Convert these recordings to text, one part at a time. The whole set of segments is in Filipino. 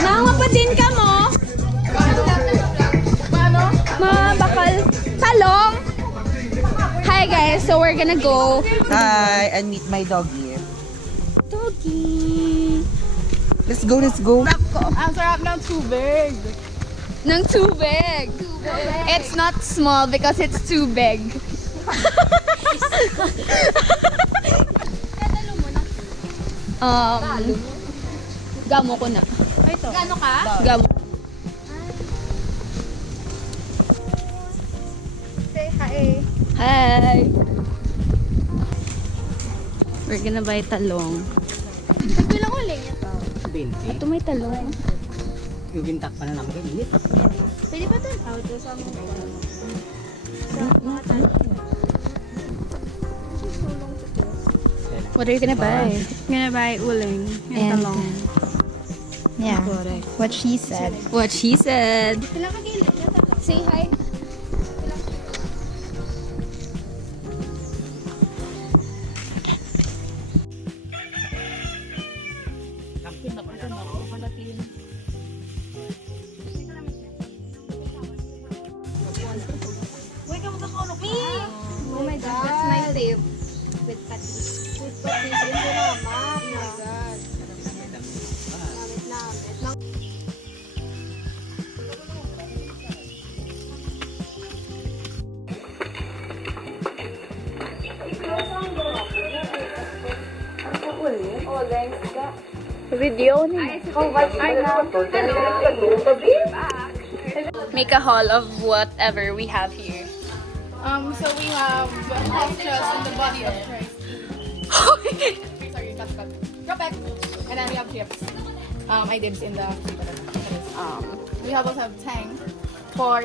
Nangapatin ka mo? Mabakal. Talong! Hi guys, so we're gonna go. Hi, and meet my doggy. Doggy! Let's go, let's go. Ang sarap ng tubig. Ng too big. It's not small because it's too big. Gamo ko na. Gano ka? Gamo. Say hi. Hi! We're gonna buy talong. Bilang uling ito. 20. Ito may talong. Yung gintak pa na naman kayo. Pwede ba ito? Auto sa mga What are you gonna buy? I'm gonna buy uling and talong. Yeah, what she said. What she said. Bilang kagilid na talong. Say hi. Oh my God, that's my fave. With patis. With patis. Hindi na, ma. Oh my God. Namit. Video Make a haul of whatever we have here. So we have extras in the body of Christ. Sorry, cut. Drop back. And then we have chips. I dibs in the we also have tang for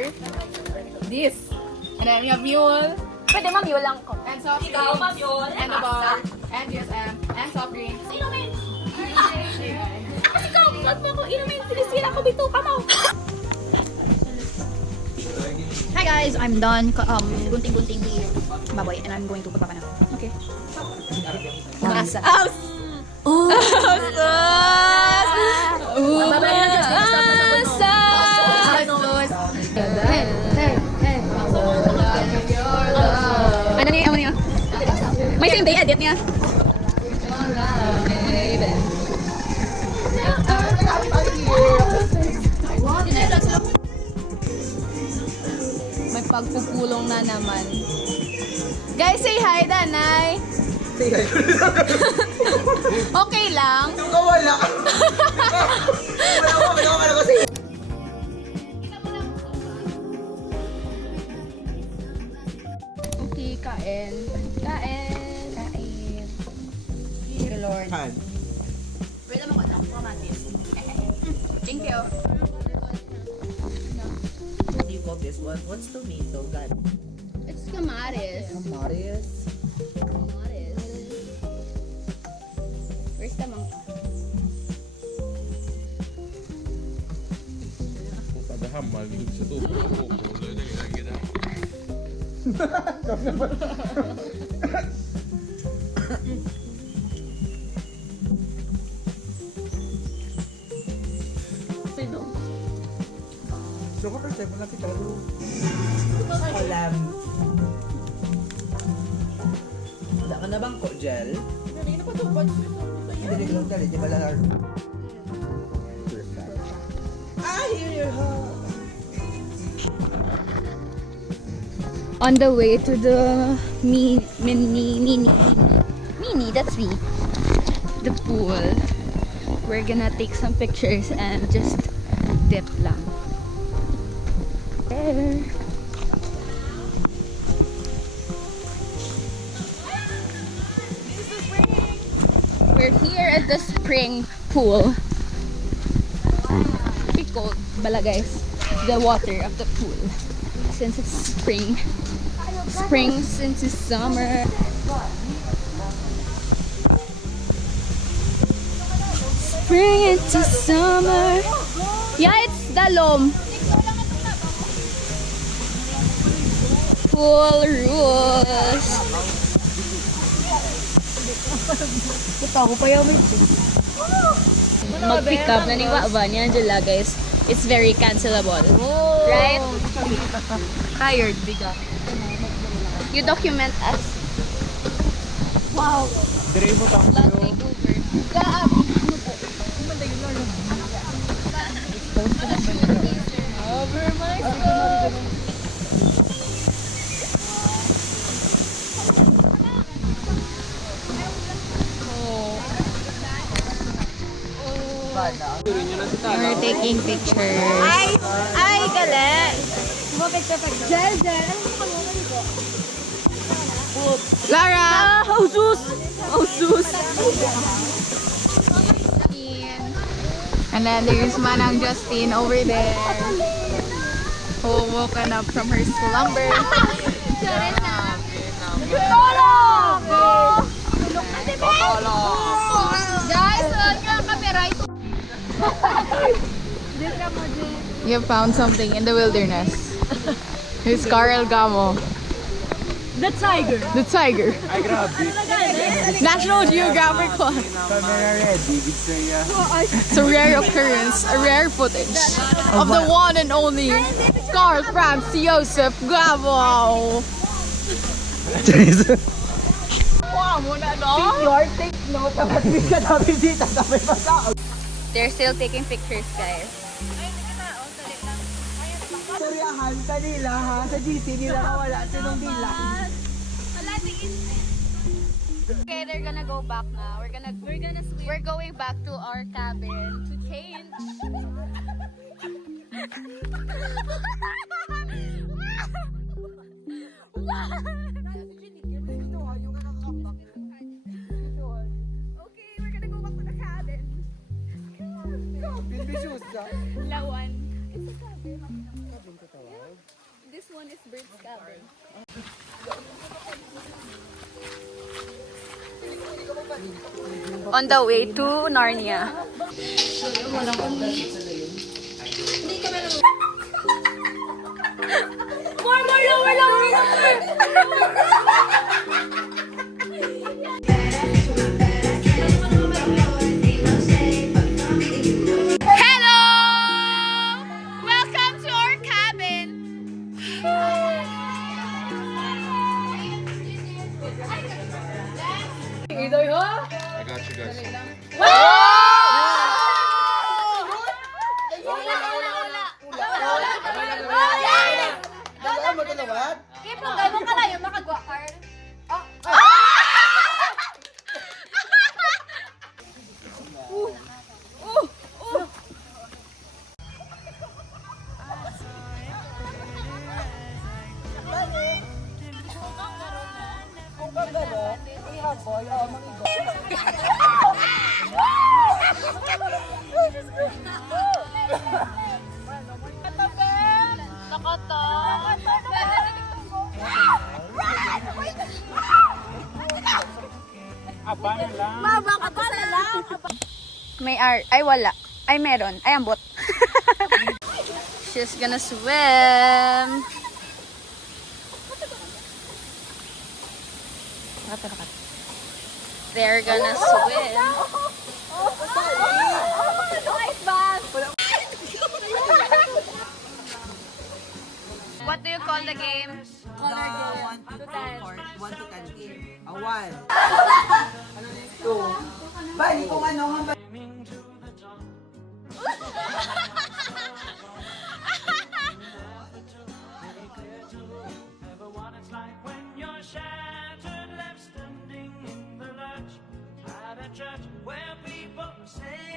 this. And then we have mule. Pwede ma-mule lang ko. And soft drinks. And the bar. And GSM. And soft drinks. Kasi ikaw, vlog mo ako. Inumin, sinisira ko dito. Kamaw. Hi guys, I'm done. Gunting-gunting baboy, and I'm going to pagpapana. Okay. Masa. Aus! Ano niya? May same day edit niya. May pagpupulong na naman. Guys, say hi, Danay. Say hi. Okay lang. Wala ka. Wala ka kasi. Okay, kain. Thank you, Lord. Han. Wait naman ko, ako kamatis. Thank you. What do you call this one? What's tomato? God. It's kamatis. Kamaris. Where's the monkey? Padahal sa tubo ko gina. So, first time mo na kita. Alam. Wala ka na bang ko, gel? Hindi ko lang dali, di ba lang? I hear your heart. On the way to the mini, that's me. The pool. We're gonna take some pictures and just dip lang. There. We're here at the spring pool. Pretty cold, bala guys. The water of the pool. Since it's spring. Spring since it's summer. Spring into summer. Yeah, it's Dalom. Pool rules. Mag-pick up na ni Waba ni Angela, guys. It's very cancelable. Right? Tired, biga. You document us. Wow. Dire mo tang Last takeover. Over my soul. We're taking pictures. Ay, galing! Lara! Oh, sus! Oh, sus! And then there's Manang Justine over there. Who woken up from her slumber. Guys, copyright. You found something in the wilderness. It's Carl Gamo. The tiger. The tiger. Ay, grabe. National Geographic one. Camera ready, Victoria. It's a rare occurrence, a rare footage of the one and only Carl Franz Josef Gamo. They're still taking pictures, guys. Soryahan kanila ha, sa GC nila nawala sinong dila. Okay, they're gonna go back now. We're going back to our cabin to change. Okay, we're gonna go back to the cabin. Lawan. It's a cabin. This one is Bird's cabin. On the way to Narnia. Hello! Welcome to our cabin. I got you guys. May ay wala. Ay meron. Ay ambot. She's gonna swim. They're gonna swim. What do you call the game? Color game. 1 to 10 game. A 1. 2. Bali kung ano nga. Church where people say